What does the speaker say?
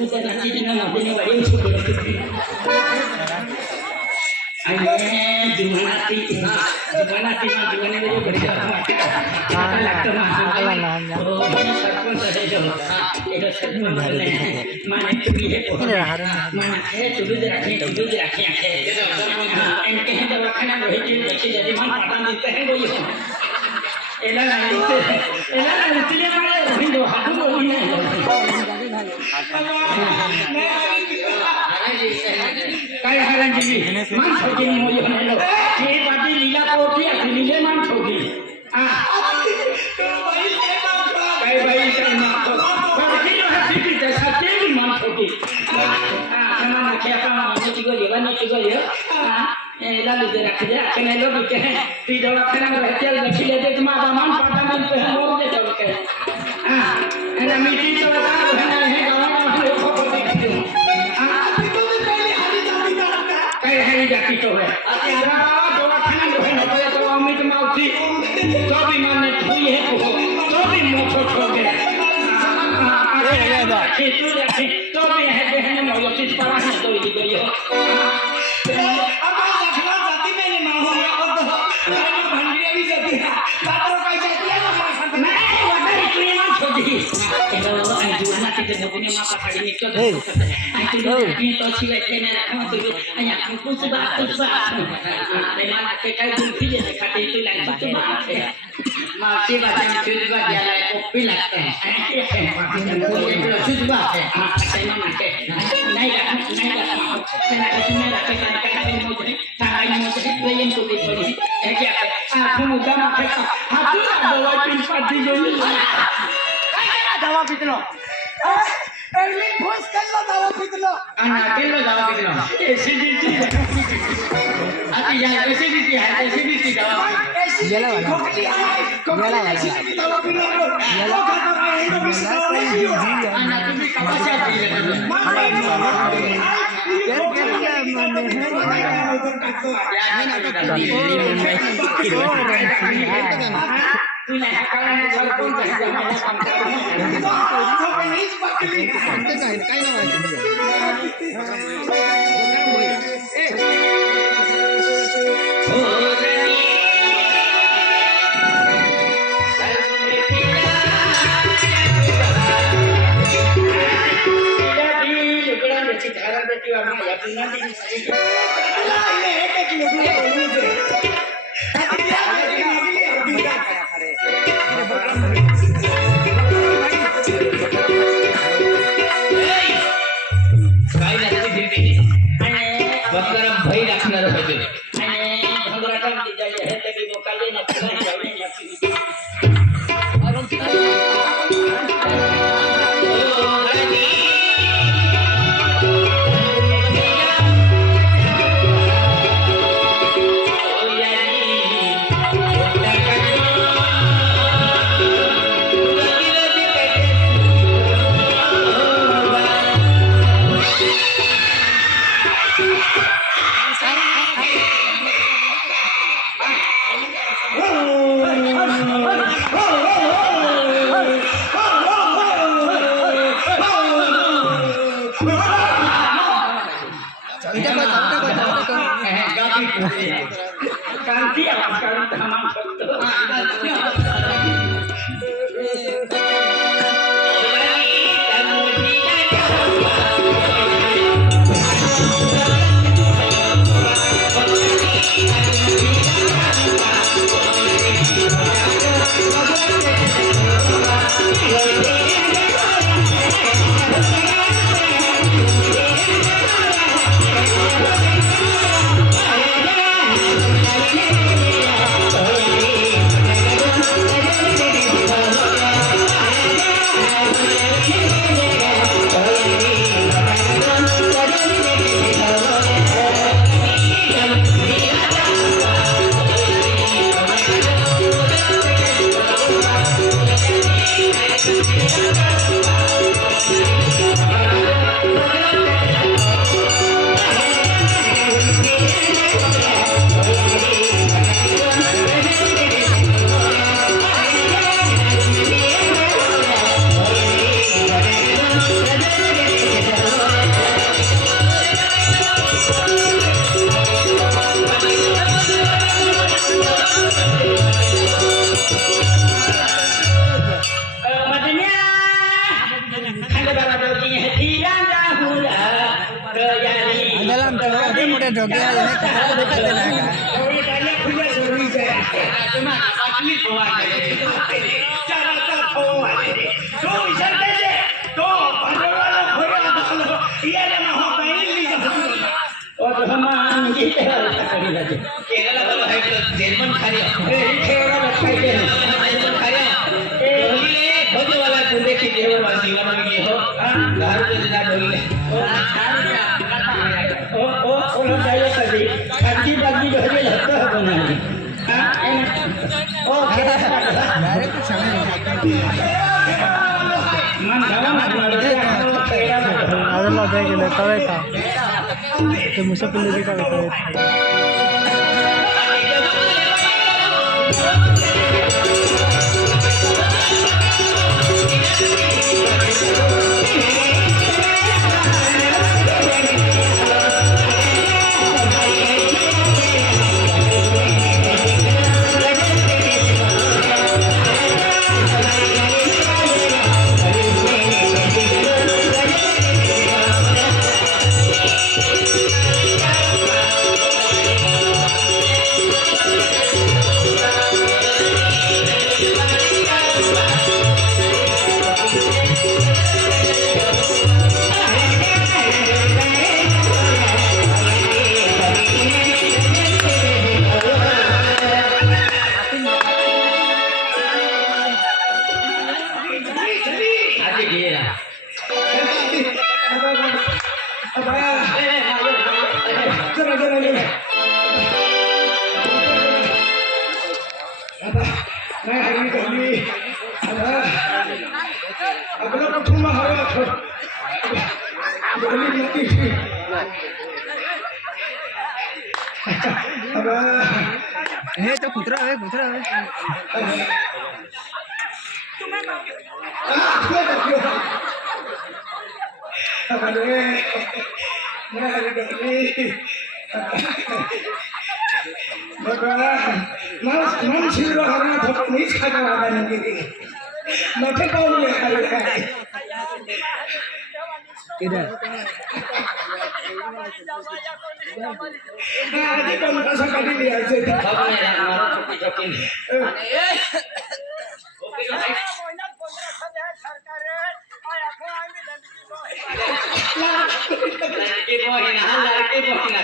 udah nanti dengan mobilnya wadim sudah gimana sih gimana itu berjalan लगता ini sarpun saya jawab itu sarpun mana itu dia mana dulu dirakhi इनके हैं दवाखाना वही चीज देखी जाती मन पता देते हैं वो ये एला इसलिए मैं हिंदू हाथों बोली है काय हरण जी मन छोड़ी मोयो ने लो ये बाती लीला को की लीले मन छोड़ी हां काय भाई काय ना तो बाकी जो है सीधी सच्चे भी मन छोड़ी हां ना क्या काम नीति को लियो हां lalu jerak kena lo bikin di dalam kena berhasil lagi lagi cuma zaman pada itu mor dia jauh ke ada meeting tu ada hanya ini kawan itu kau itu itu pehli hari jadi tak kayak hari jadi tu ada dalam kena berhasil tu itu kami tu mau si tapi mana tu ye tapi mau छोड़ itu tapi hanya mau sis parah itu dia kalau anjuran nanti tidak punya mata kali itu itu sih kena nak tu hanya pun sebab memang kita itu dia kata itu lagi tu masih macam tu juga dia lagi kopi lagi itu juga saya nak naik yang tu diberi aku muda nak aku bawa pimpat di sini dawa pitlo Erwin bos kello dawa pitlo kello dawa pitlo acidity ati yang acidity hai acidity dawa yela wala acidity dawa pitlo lo kata hai itu bisa anak tu kapasitas Ganti apa sekarang taman foto. Dhoke वाले ने कपड़ा दिखाते ना का હવે કાલે ખુલ્લે જરૂરી છે તમાર આટલી ખોવા છે ચાલા તા ખોવા છે જો વિચાર કરે તો ભગવાન ભોળા ભલો યાર ના હો પાઈલી જ और हम ये करी लगे केरला बोलो है तो जर्मन खारिया ए खेड़ा रखाई दे जर्मन खारिया ए ढोली भोज वाला कुंडे की जेवर वाला जीवन में ये हो दारू के बिना ढोली ओ लोग जाइए कभी खर्ची बाजी ढोली लगता है बनाने ओ डायरेक्ट समय मन खाना मत ಅದೆಲ್ಲ ಬೇಕಿಲ್ಲ ಕವೇಕ ಮುಸಪಲ್ಲಿ ಬೇಕಾಗುತ್ತೆ हे तो कुतरा है लड़के बोहिना